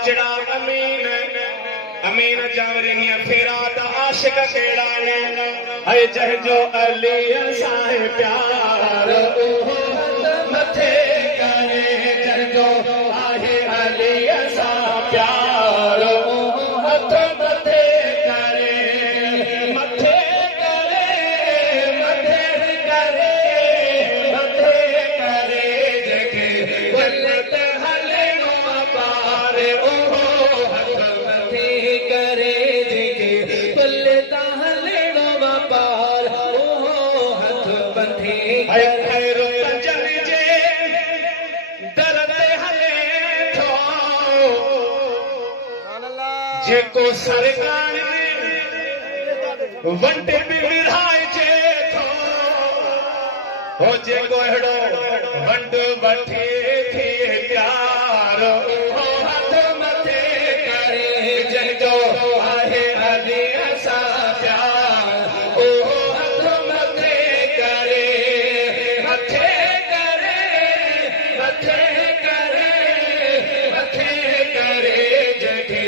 बचड़ा अमीन अमीन जावरिया फेरा दा आशिक केड़ा ने है जह जो अली साहे प्यार ओहो मथे करे जह जो आहे अली सा प्यार ओहो हथ मथे करे मथे करे मथे करे मथे करे जके वलत हले नो पार ओहो हथ मथे करे जके वलत हले नो पार ओहो हथ मथे खैर पंजन जे दर्द हले थो जेको सरकार वंटे भी विधाय जे थो हो जेको हेड़ो वंड वठे थे प्यार ओहो हथ मथे करे जंहिंजो आहे अली सा प्यार ओहो हथ मथे करे मथे करे मथे करे मथे करे जंहिंखे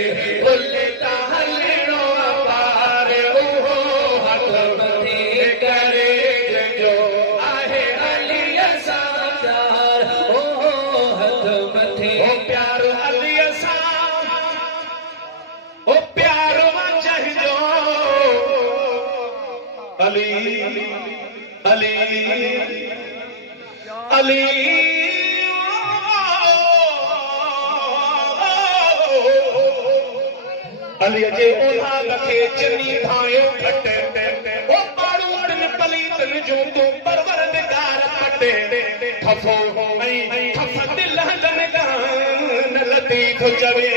उल्टा हलणो पार ओहो हथ मथे करे जंहिंजो आहे अली सा प्यार ओहो हथ मथे ओ प्यार अली सा ओ प्यार जंहिंजो अली अली अली अली जे ओला लखे चनी धायो खटे ओ पाड़ून पलीतन जो तू परवरदिगार खटे खफो ऐं खफ दिल हलन गान लती थो चवे